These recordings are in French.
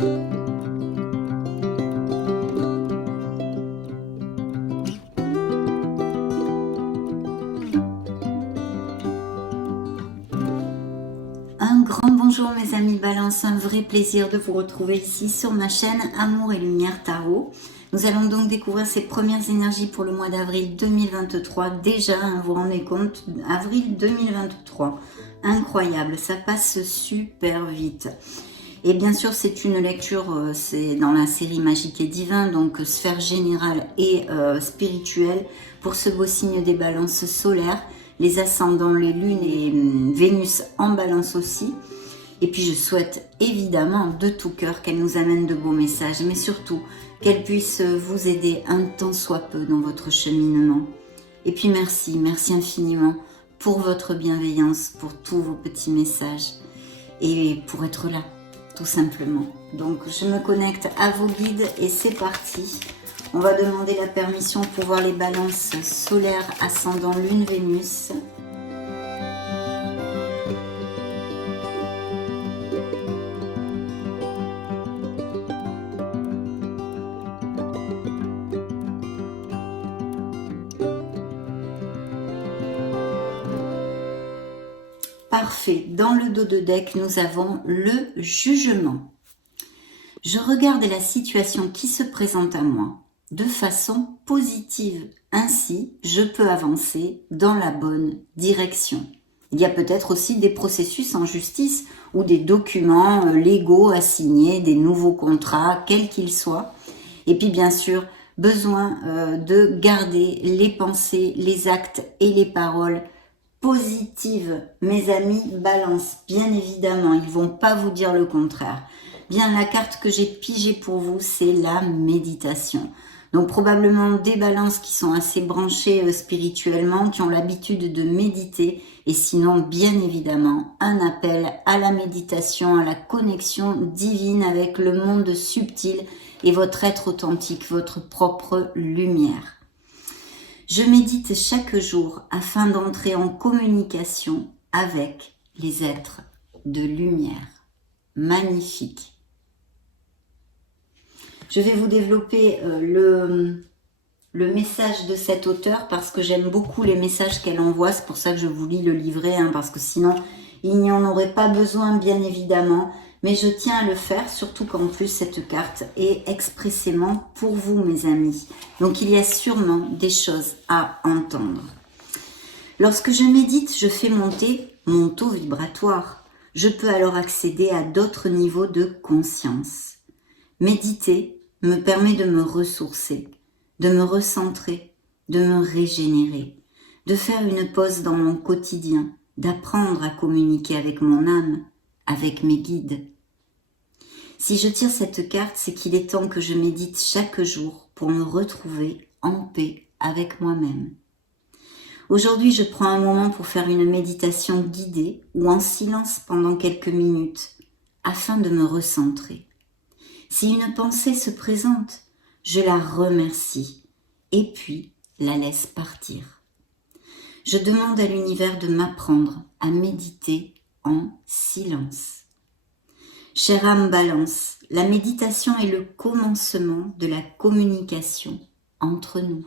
Un grand bonjour mes amis Balance, un vrai plaisir de vous retrouver ici sur ma chaîne Amour et Lumière Tarot. Nous allons donc découvrir ces premières énergies pour le mois d'avril 2023. Déjà, vous vous rendez compte, avril 2023, incroyable, ça passe super vite. Et bien sûr, c'est une lecture, c'est dans la série Magique et Divin, donc sphère générale et spirituelle pour ce beau signe des balances solaires. Les ascendants, les lunes et Vénus en balance aussi. Et puis je souhaite évidemment de tout cœur qu'elle nous amène de beaux messages, mais surtout qu'elle puisse vous aider un tant soit peu dans votre cheminement. Et puis merci infiniment pour votre bienveillance, pour tous vos petits messages et pour être là, tout simplement. Donc je me connecte à vos guides et c'est parti. On va demander la permission pour voir les balances solaires, ascendant lune, Vénus. Parfait. Dans le dos de deck, nous avons le jugement. Je regarde la situation qui se présente à moi de façon positive. Ainsi, je peux avancer dans la bonne direction. Il y a peut-être aussi des processus en justice ou des documents légaux à signer, des nouveaux contrats, quels qu'ils soient. Et puis bien sûr, besoin de garder les pensées, les actes et les paroles positives. Mes amis Balance, bien évidemment, ils vont pas vous dire le contraire. Bien, la carte que j'ai pigée pour vous, c'est la méditation. Donc probablement des balances qui sont assez branchées spirituellement, qui ont l'habitude de méditer, et sinon bien évidemment un appel à la méditation, à la connexion divine avec le monde subtil et votre être authentique, votre propre lumière. Je médite chaque jour afin d'entrer en communication avec les êtres de lumière. Magnifique. Je vais vous développer le message de cet auteur parce que j'aime beaucoup les messages qu'elle envoie. C'est pour ça que je vous lis le livret, parce que sinon, il n'y en aurait pas besoin, bien évidemment. Mais je tiens à le faire, surtout qu'en plus, cette carte est expressément pour vous, mes amis. Donc, il y a sûrement des choses à entendre. Lorsque je médite, je fais monter mon taux vibratoire. Je peux alors accéder à d'autres niveaux de conscience. Méditer me permet de me ressourcer, de me recentrer, de me régénérer, de faire une pause dans mon quotidien, d'apprendre à communiquer avec mon âme, avec mes guides. Si je tire cette carte, c'est qu'il est temps que je médite chaque jour pour me retrouver en paix avec moi-même. Aujourd'hui, je prends un moment pour faire une méditation guidée ou en silence pendant quelques minutes afin de me recentrer. Si une pensée se présente, je la remercie et puis la laisse partir. Je demande à l'univers de m'apprendre à méditer en silence. Chère âme Balance, la méditation est le commencement de la communication entre nous.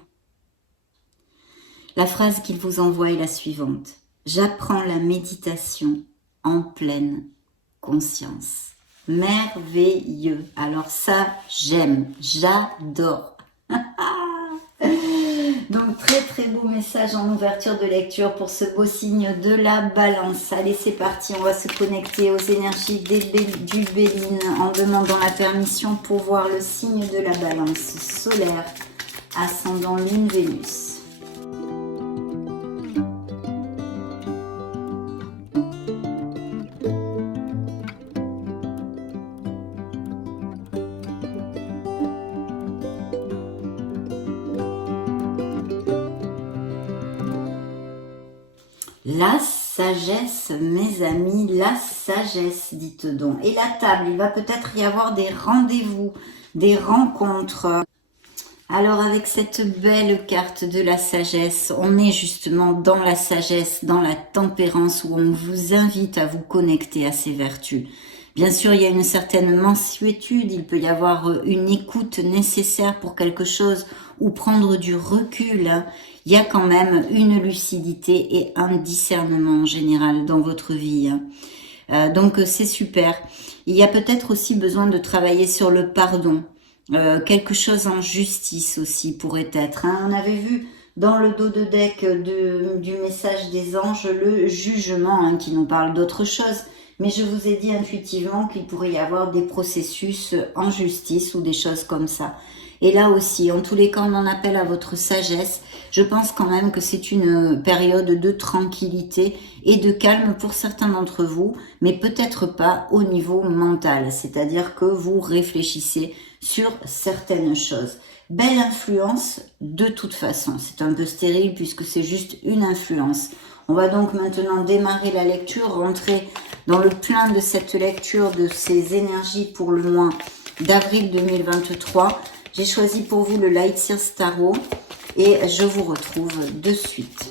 La phrase qu'il vous envoie est la suivante. J'apprends la méditation en pleine conscience. Merveilleux. Alors ça, j'aime, j'adore. Donc très beau message en ouverture de lecture pour ce beau signe de la Balance. Allez, c'est parti, on va se connecter aux énergies du Béline en demandant la permission pour voir le signe de la Balance solaire, ascendant lune Vénus. La sagesse, mes amis, la sagesse, dites donc. Et la table, il va peut-être y avoir des rendez-vous, des rencontres. Alors avec cette belle carte de la sagesse, on est justement dans la sagesse, dans la tempérance, où on vous invite à vous connecter à ces vertus. Bien sûr, il y a une certaine mansuétude, il peut y avoir une écoute nécessaire pour quelque chose ou prendre du recul. Hein. Il y a quand même une lucidité et un discernement en général dans votre vie. Hein. Donc c'est super. Il y a peut-être aussi besoin de travailler sur le pardon. Quelque chose en justice aussi pourrait être. Hein. On avait vu dans le dos de deck du message des anges le jugement hein, qui nous parle d'autre chose. Mais je vous ai dit intuitivement qu'il pourrait y avoir des processus en justice ou des choses comme ça. Et là aussi, en tous les cas, on en appelle à votre sagesse. Je pense quand même que c'est une période de tranquillité et de calme pour certains d'entre vous, mais peut-être pas au niveau mental. C'est-à-dire que vous réfléchissez sur certaines choses. Belle influence de toute façon. C'est un peu stérile puisque c'est juste une influence. On va donc maintenant démarrer la lecture, rentrer dans le plein de cette lecture de ces énergies pour le mois d'avril 2023. J'ai choisi pour vous le Light Seers Tarot et je vous retrouve de suite.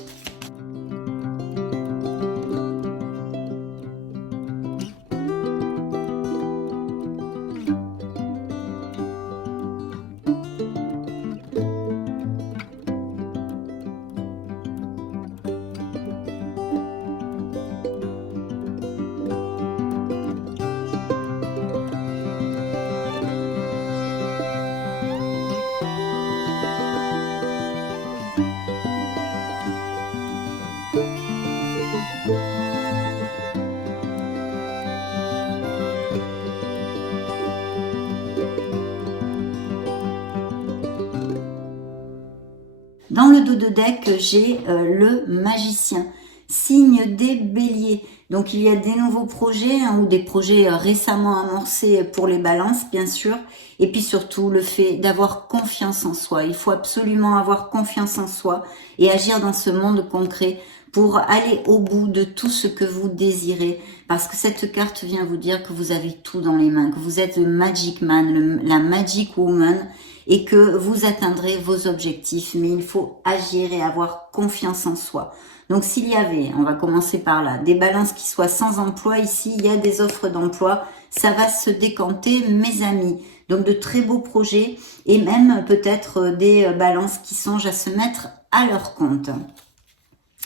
Dans le dos de deck, j'ai le magicien, signe des béliers. Donc il y a des nouveaux projets hein, ou des projets récemment amorcés pour les balances, bien sûr. Et puis surtout le fait d'avoir confiance en soi. Il faut absolument avoir confiance en soi et agir dans ce monde concret pour aller au bout de tout ce que vous désirez. Parce que cette carte vient vous dire que vous avez tout dans les mains, que vous êtes le Magic Man, la Magic Woman, et que vous atteindrez vos objectifs, mais il faut agir et avoir confiance en soi. Donc s'il y avait, on va commencer par là, des balances qui soient sans emploi, ici il y a des offres d'emploi, ça va se décanter mes amis. Donc de très beaux projets et même peut-être des balances qui songent à se mettre à leur compte.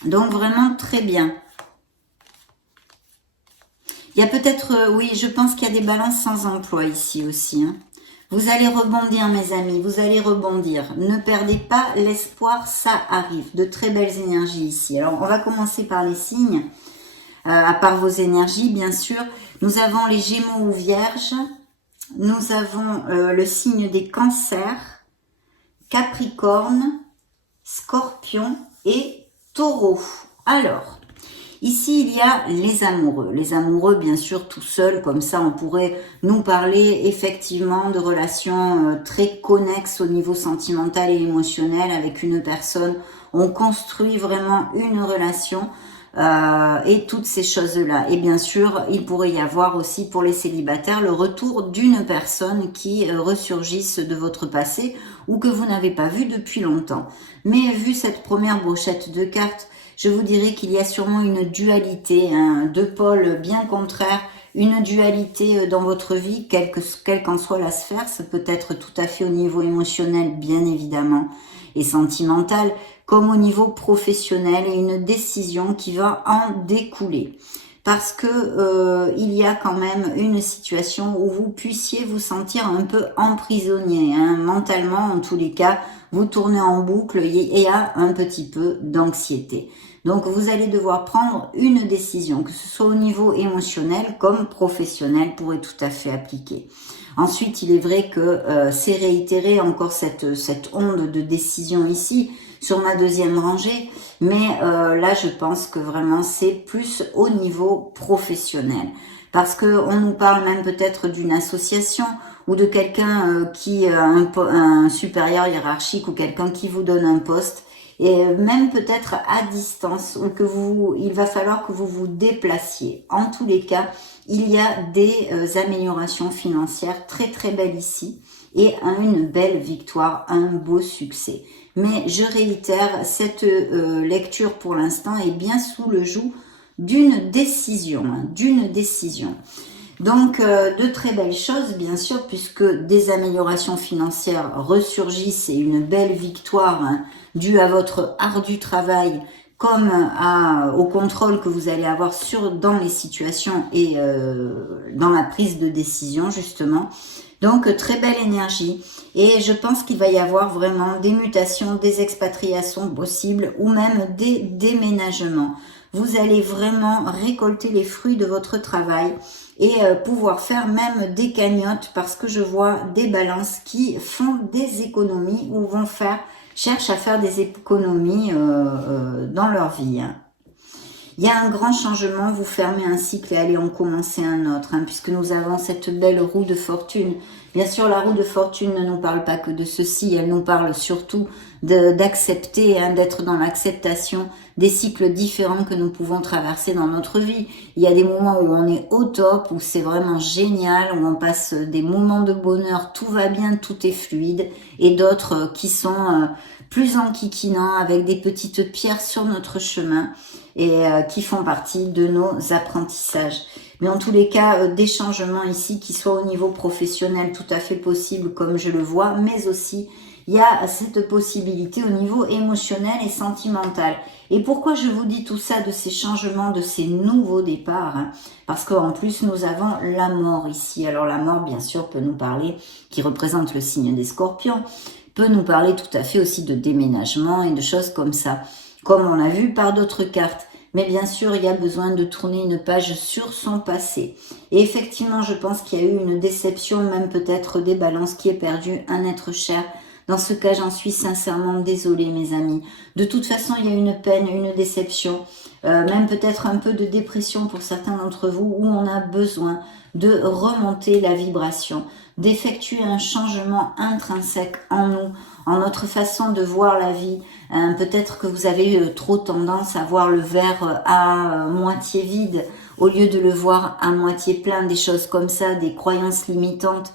Donc vraiment très bien. Il y a peut-être, oui, je pense qu'il y a des balances sans emploi ici aussi, hein. Vous allez rebondir mes amis, vous allez rebondir. Ne perdez pas l'espoir, ça arrive. De très belles énergies ici. Alors on va commencer par les signes, à part vos énergies bien sûr. Nous avons les Gémeaux ou Vierges, nous avons le signe des Cancers, Capricorne, Scorpion et Taureau. Alors, ici, il y a les amoureux. Les amoureux, bien sûr, tout seuls, comme ça, on pourrait nous parler effectivement de relations très connexes au niveau sentimental et émotionnel avec une personne. On construit vraiment une relation et toutes ces choses-là. Et bien sûr, il pourrait y avoir aussi pour les célibataires le retour d'une personne qui ressurgisse de votre passé ou que vous n'avez pas vu depuis longtemps. Mais vu cette première brochette de cartes, je vous dirais qu'il y a sûrement une dualité, hein, deux pôles bien contraires, une dualité dans votre vie, quelle qu'en soit la sphère. Ça peut être tout à fait au niveau émotionnel, bien évidemment, et sentimental, comme au niveau professionnel, et une décision qui va en découler. Parce que il y a quand même une situation où vous puissiez vous sentir un peu emprisonné, hein, mentalement en tous les cas, vous tournez en boucle et il y a un petit peu d'anxiété. Donc vous allez devoir prendre une décision, que ce soit au niveau émotionnel comme professionnel, pourrait tout à fait appliquer. Ensuite, il est vrai que c'est réitéré encore cette onde de décision ici, sur ma deuxième rangée, mais là je pense que vraiment c'est plus au niveau professionnel, parce que on nous parle même peut-être d'une association ou de quelqu'un qui a un supérieur hiérarchique ou quelqu'un qui vous donne un poste, et même peut-être à distance, ou que il va falloir que vous vous déplaciez. En tous les cas, il y a des améliorations financières très très belles ici, et une belle victoire, un beau succès. Mais je réitère, cette lecture pour l'instant est bien sous le joug d'une décision, Donc, de très belles choses, bien sûr, puisque des améliorations financières ressurgissent et une belle victoire due à votre ardu travail, comme au contrôle que vous allez avoir dans les situations et dans la prise de décision, justement. Donc, très belle énergie. Et je pense qu'il va y avoir vraiment des mutations, des expatriations possibles ou même des déménagements. Vous allez vraiment récolter les fruits de votre travail et pouvoir faire même des cagnottes parce que je vois des balances qui font des économies ou cherchent à faire des économies dans leur vie. Il y a un grand changement, vous fermez un cycle et allez en commencer un autre, puisque nous avons cette belle roue de fortune. Bien sûr, la roue de fortune ne nous parle pas que de ceci, elle nous parle surtout d'accepter, d'être dans l'acceptation des cycles différents que nous pouvons traverser dans notre vie. Il y a des moments où on est au top, où c'est vraiment génial, où on passe des moments de bonheur, tout va bien, tout est fluide, et d'autres qui sont plus enquiquinants, avec des petites pierres sur notre chemin, et qui font partie de nos apprentissages. Mais en tous les cas, des changements ici qui soient au niveau professionnel tout à fait possible, comme je le vois, mais aussi il y a cette possibilité au niveau émotionnel et sentimental. Et pourquoi je vous dis tout ça de ces changements, de ces nouveaux départs, parce qu'en plus nous avons la mort ici. Alors la mort, bien sûr, peut nous parler, qui représente le signe des scorpions, peut nous parler tout à fait aussi de déménagement et de choses comme ça, comme on l'a vu par d'autres cartes. Mais bien sûr, il y a besoin de tourner une page sur son passé. Et effectivement, je pense qu'il y a eu une déception, même peut-être des balances, qui est perdu un être cher. Dans ce cas, j'en suis sincèrement désolée, mes amis. De toute façon, il y a une peine, une déception, même peut-être un peu de dépression pour certains d'entre vous, où on a besoin de remonter la vibration, d'effectuer un changement intrinsèque en nous, en notre façon de voir la vie. Peut-être que vous avez trop tendance à voir le verre à moitié vide au lieu de le voir à moitié plein, des choses comme ça, des croyances limitantes,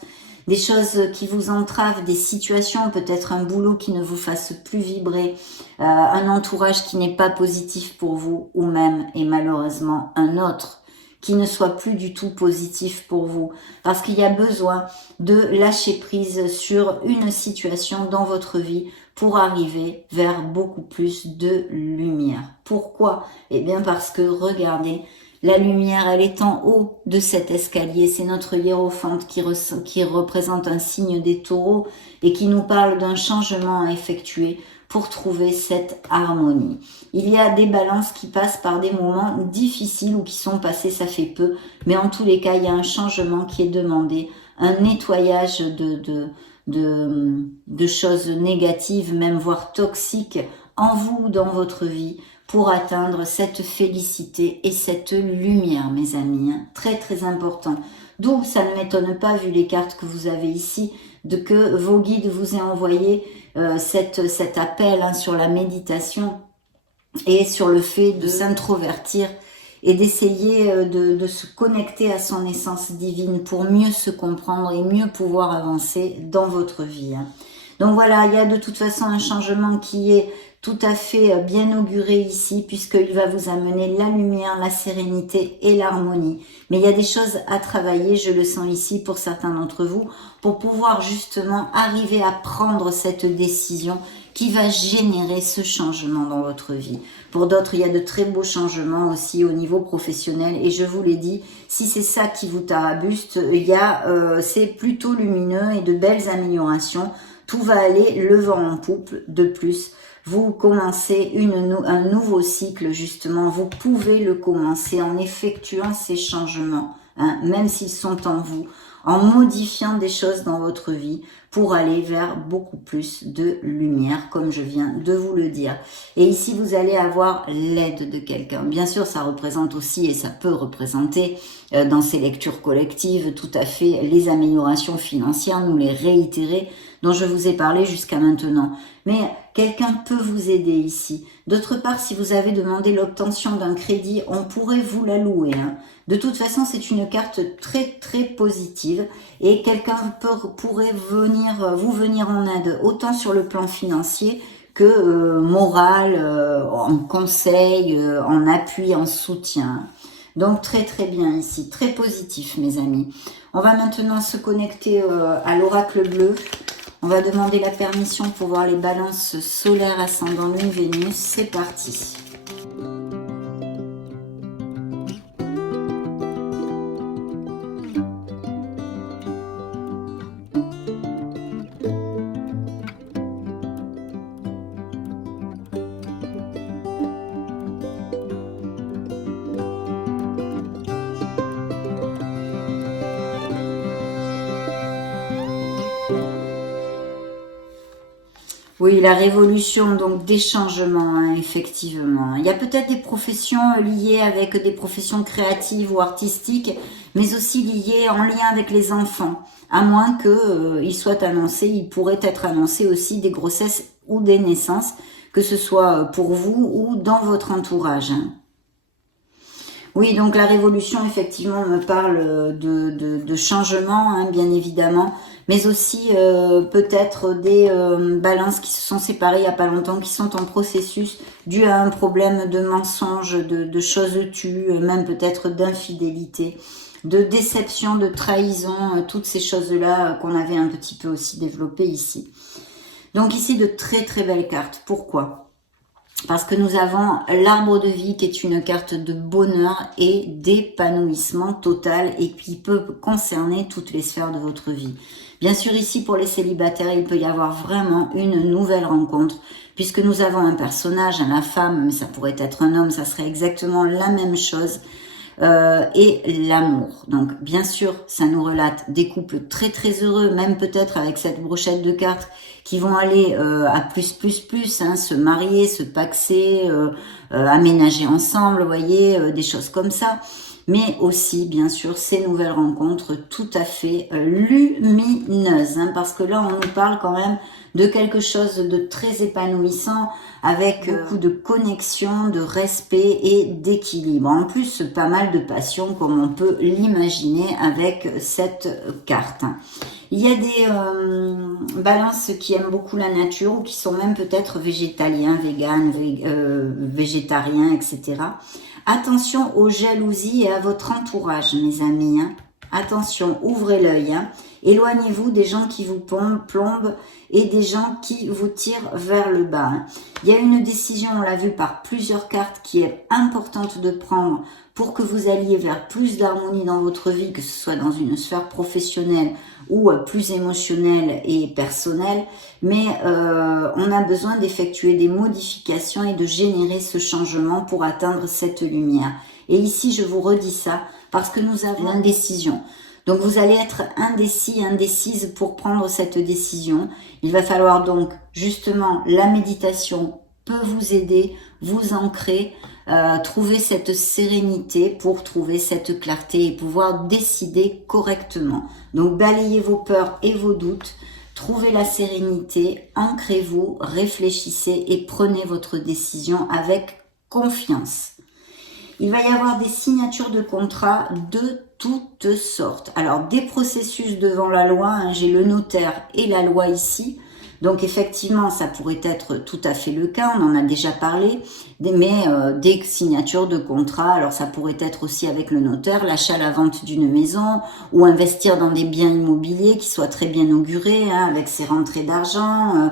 des choses qui vous entravent, des situations, peut-être un boulot qui ne vous fasse plus vibrer, un entourage qui n'est pas positif pour vous, ou même, et malheureusement, un autre qui ne soit plus du tout positif pour vous, parce qu'il y a besoin de lâcher prise sur une situation dans votre vie pour arriver vers beaucoup plus de lumière. Pourquoi? Eh bien parce que, regardez, la lumière, elle est en haut de cet escalier, c'est notre hiérophante qui représente un signe des taureaux et qui nous parle d'un changement à effectuer pour trouver cette harmonie. Il y a des balances qui passent par des moments difficiles ou qui sont passés, ça fait peu, mais en tous les cas, il y a un changement qui est demandé, un nettoyage de choses négatives, même voire toxiques, en vous ou dans votre vie, pour atteindre cette félicité et cette lumière, mes amis. Très, très important. D'où ça ne m'étonne pas, vu les cartes que vous avez ici, que vos guides vous aient envoyé cet appel sur la méditation et sur le fait de s'introvertir et d'essayer de se connecter à son essence divine pour mieux se comprendre et mieux pouvoir avancer dans votre vie. Donc voilà, il y a de toute façon un changement qui est tout à fait bien auguré ici, puisqu'il va vous amener la lumière, la sérénité et l'harmonie. Mais il y a des choses à travailler, je le sens ici pour certains d'entre vous, pour pouvoir justement arriver à prendre cette décision qui va générer ce changement dans votre vie. Pour d'autres, il y a de très beaux changements aussi au niveau professionnel. Et je vous l'ai dit, si c'est ça qui vous tarabuste, c'est plutôt lumineux et de belles améliorations. Tout va aller le vent en poupe. De plus, vous commencez un nouveau cycle, justement. Vous pouvez le commencer en effectuant ces changements, même s'ils sont en vous, en modifiant des choses dans votre vie pour aller vers beaucoup plus de lumière, comme je viens de vous le dire. Et ici, vous allez avoir l'aide de quelqu'un. Bien sûr, ça représente aussi, et ça peut représenter dans ces lectures collectives, tout à fait les améliorations financières, nous les réitérer, dont je vous ai parlé jusqu'à maintenant. Mais quelqu'un peut vous aider ici. D'autre part, si vous avez demandé l'obtention d'un crédit, on pourrait vous l'allouer. De toute façon, c'est une carte très très positive et quelqu'un pourrait vous venir en aide, autant sur le plan financier que moral, en conseil, en appui, en soutien. Donc très très bien ici, très positif mes amis. On va maintenant se connecter à l'oracle bleu. On va demander la permission pour voir les balances solaires, ascendant Lune, Vénus. C'est parti. Oui, la révolution, donc des changements, hein, effectivement. Il y a peut-être des professions liées avec des professions créatives ou artistiques, mais aussi liées en lien avec les enfants. À moins qu'il soit annoncé, il pourrait être annoncé aussi des grossesses ou des naissances, que ce soit pour vous ou dans votre entourage. Hein. Oui, donc la révolution, effectivement, me parle de changement, hein, bien évidemment, mais aussi peut-être des balances qui se sont séparées il n'y a pas longtemps, qui sont en processus dû à un problème de mensonge, de choses tues, même peut-être d'infidélité, de déception, de trahison, toutes ces choses-là qu'on avait un petit peu aussi développées ici. Donc ici, de très très belles cartes. Pourquoi ? Parce que nous avons l'arbre de vie qui est une carte de bonheur et d'épanouissement total et qui peut concerner toutes les sphères de votre vie. Bien sûr, ici, pour les célibataires, il peut y avoir vraiment une nouvelle rencontre puisque nous avons un personnage, la femme, mais ça pourrait être un homme, ça serait exactement la même chose. Et l'amour. Donc bien sûr, ça nous relate des couples très très heureux, même peut-être avec cette brochette de cartes qui vont aller à plus, hein, se marier, se paxer, aménager ensemble, vous voyez, des choses comme ça. Mais aussi, bien sûr, ces nouvelles rencontres tout à fait lumineuses, hein, parce que là, on nous parle quand même de quelque chose de très épanouissant, avec beaucoup de connexion, de respect et d'équilibre. En plus, pas mal de passion, comme on peut l'imaginer avec cette carte. Il y a des balances qui aiment beaucoup la nature ou qui sont même peut-être végétaliens, véganes, végétariens, etc. Attention aux jalousies et à votre entourage, mes amis. Hein. Attention, ouvrez l'œil. Hein. Éloignez-vous des gens qui vous plombent et des gens qui vous tirent vers le bas. Hein. Il y a une décision, on l'a vu par plusieurs cartes, qui est importante de prendre pour que vous alliez vers plus d'harmonie dans votre vie, que ce soit dans une sphère professionnelle ou plus émotionnelle et personnelle. Mais on a besoin d'effectuer des modifications et de générer ce changement pour atteindre cette lumière. Et ici, je vous redis ça parce que nous avons l'indécision. Donc vous allez être indécis, indécise pour prendre cette décision. Il va falloir donc justement la méditation peut vous aider, vous ancrer, trouver cette sérénité pour trouver cette clarté et pouvoir décider correctement. Donc balayez vos peurs et vos doutes, trouvez la sérénité, ancrez-vous, réfléchissez et prenez votre décision avec confiance. Il va y avoir des signatures de contrats de toutes sortes. Alors, des processus devant la loi, hein, j'ai le notaire et la loi ici. Donc, effectivement, ça pourrait être tout à fait le cas, on en a déjà parlé, mais des signatures de contrats, alors ça pourrait être aussi avec le notaire, l'achat, la vente d'une maison, ou investir dans des biens immobiliers qui soient très bien augurés, hein, avec ses rentrées d'argent.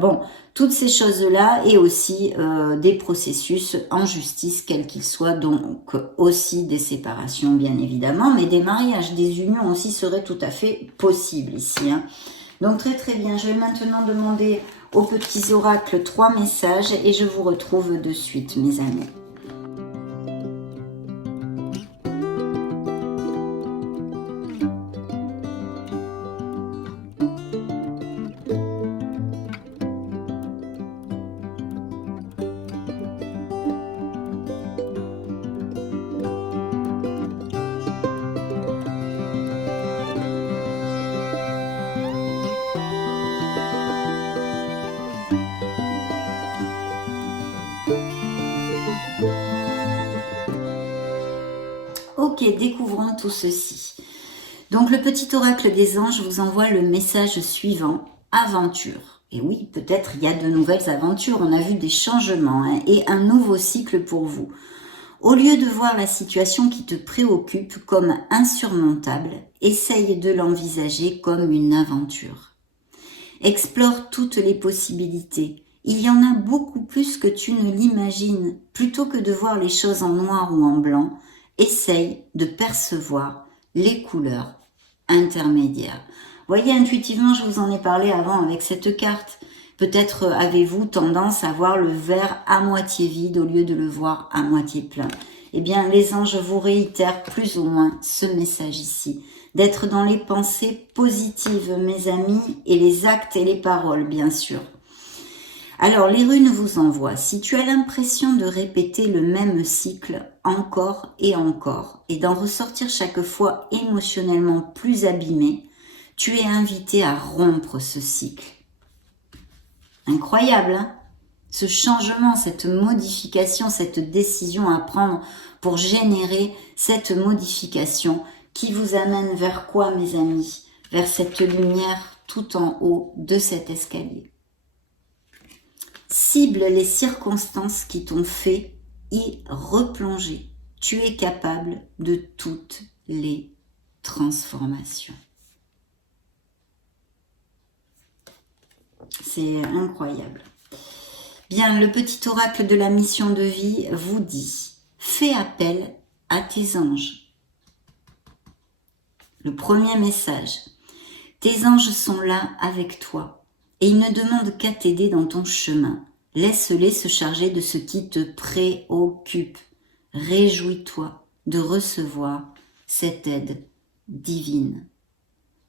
Bon, toutes ces choses-là et aussi des processus en justice, quels qu'ils soient, donc aussi des séparations bien évidemment, mais des mariages, des unions aussi seraient tout à fait possibles ici. Hein. Donc très très bien, je vais maintenant demander aux petits oracles 3 messages et je vous retrouve de suite mes amis. Ok, découvrons tout ceci. Donc le petit oracle des anges vous envoie le message suivant, aventure. Et oui, peut-être il y a de nouvelles aventures, on a vu des changements hein, et un nouveau cycle pour vous. Au lieu de voir la situation qui te préoccupe comme insurmontable, essaye de l'envisager comme une aventure. Explore toutes les possibilités. Il y en a beaucoup plus que tu ne l'imagines. Plutôt que de voir les choses en noir ou en blanc, essaye de percevoir les couleurs intermédiaires. Voyez, intuitivement, je vous en ai parlé avant avec cette carte. Peut-être avez-vous tendance à voir le verre à moitié vide au lieu de le voir à moitié plein. Eh bien, les anges vous réitèrent plus ou moins ce message ici. D'être dans les pensées positives, mes amis, et les actes et les paroles, bien sûr. Alors, les runes vous envoient. Si tu as l'impression de répéter le même cycle encore et encore, et d'en ressortir chaque fois émotionnellement plus abîmé, tu es invité à rompre ce cycle. Incroyable, hein? Ce changement, cette modification, cette décision à prendre pour générer cette modification qui vous amène vers quoi, mes amis? Vers cette lumière tout en haut de cet escalier. Cible les circonstances qui t'ont fait y replonger. Tu es capable de toutes les transformations. C'est incroyable. Bien, le petit oracle de la mission de vie vous dit « Fais appel à tes anges ». Le premier message. Tes anges sont là avec toi et ils ne demandent qu'à t'aider dans ton chemin. Laisse-les se charger de ce qui te préoccupe. Réjouis-toi de recevoir cette aide divine.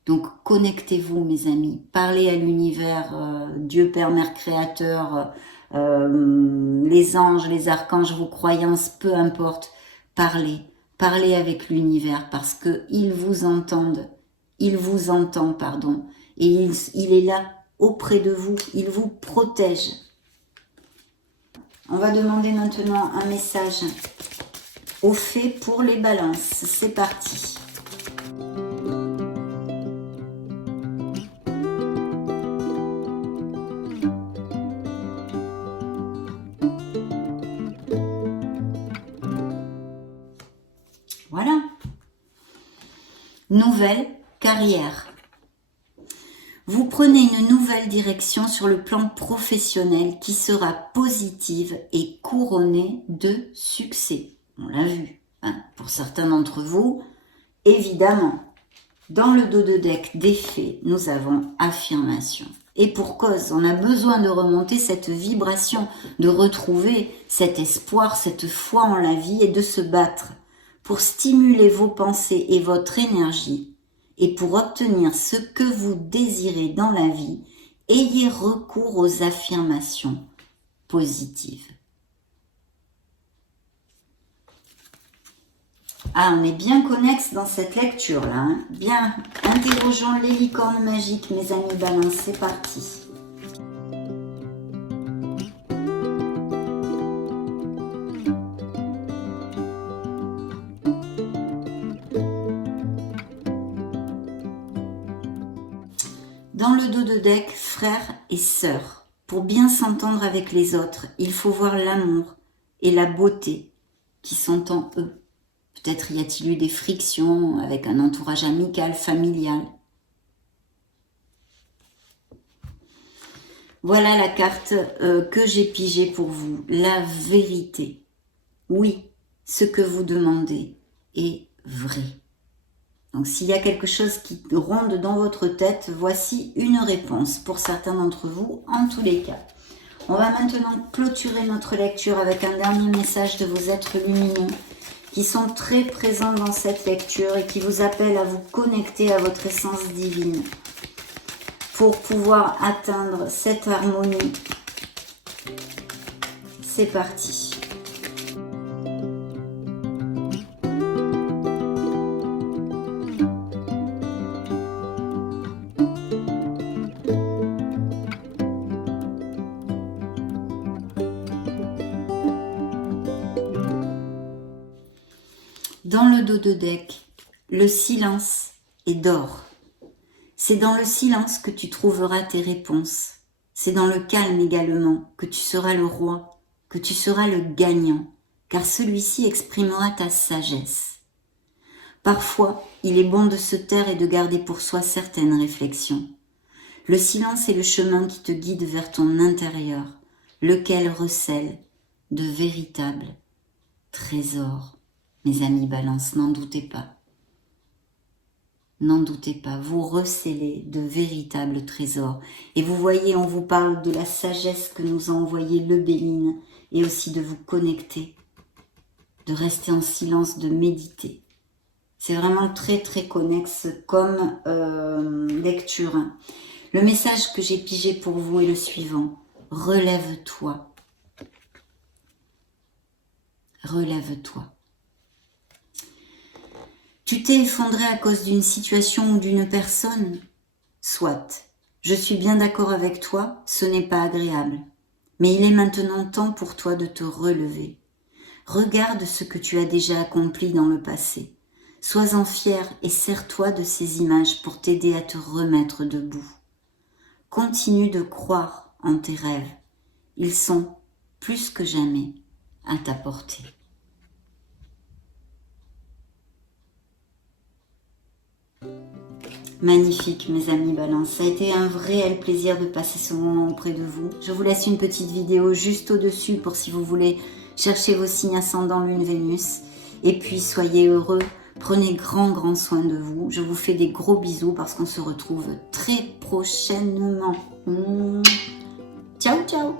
Donc, connectez-vous, mes amis. Parlez à l'univers, Dieu, Père, Mère, Créateur, les anges, les archanges, vos croyances, peu importe. Parlez. Parlez avec l'univers parce qu'ils vous entendent. Il vous entend, pardon. Et il est là, auprès de vous. Il vous protège. On va demander maintenant un message aux fées pour les balances. C'est parti. Voilà. Nouvelle carrière. Vous prenez une nouvelle direction sur le plan professionnel qui sera positive et couronnée de succès. On l'a vu, hein, pour certains d'entre vous, évidemment. Dans le dos de deck des fées, nous avons affirmation. Et pour cause, on a besoin de remonter cette vibration, de retrouver cet espoir, cette foi en la vie et de se battre pour stimuler vos pensées et votre énergie. Et pour obtenir ce que vous désirez dans la vie, ayez recours aux affirmations positives. Ah, on est bien connexe dans cette lecture-là. Hein. Bien, interrogeons les licornes magiques, mes amis Balance, c'est parti. Dans le dos de deck, frères et sœurs, pour bien s'entendre avec les autres, il faut voir l'amour et la beauté qui sont en eux. Peut-être y a-t-il eu des frictions avec un entourage amical, familial. Voilà la carte que j'ai pigée pour vous. La vérité. Oui, ce que vous demandez est vrai. Donc s'il y a quelque chose qui ronde dans votre tête, voici une réponse pour certains d'entre vous, en tous les cas. On va maintenant clôturer notre lecture avec un dernier message de vos êtres lumineux qui sont très présents dans cette lecture et qui vous appellent à vous connecter à votre essence divine pour pouvoir atteindre cette harmonie. C'est parti. Dans le dos de deck, le silence est d'or. C'est dans le silence que tu trouveras tes réponses. C'est dans le calme également que tu seras le roi, que tu seras le gagnant. car celui-ci exprimera ta sagesse. Parfois, il est bon de se taire et de garder pour soi certaines réflexions. Le silence est le chemin qui te guide vers ton intérieur, lequel recèle de véritables trésors. Mes amis Balance, n'en doutez pas. N'en doutez pas, vous recélez de véritables trésors. Et vous voyez, on vous parle de la sagesse que nous a envoyée le Béline et aussi de vous connecter, de rester en silence, de méditer. C'est vraiment très très connexe comme lecture. Le message que j'ai pigé pour vous est le suivant. Relève-toi. Relève-toi. Tu t'es effondré à cause d'une situation ou d'une personne? Soit. Je suis bien d'accord avec toi, ce n'est pas agréable. Mais il est maintenant temps pour toi de te relever. Regarde ce que tu as déjà accompli dans le passé. Sois-en fier et sers-toi de ces images pour t'aider à te remettre debout. Continue de croire en tes rêves. Ils sont plus que jamais à ta portée. Magnifique mes amis Balance, ça a été un réel plaisir de passer ce moment auprès de vous. Je vous laisse une petite vidéo juste au-dessus pour si vous voulez chercher vos signes ascendants Lune Vénus. Et puis soyez heureux, prenez grand soin de vous. Je vous fais des gros bisous parce qu'on se retrouve très prochainement. Ciao ciao.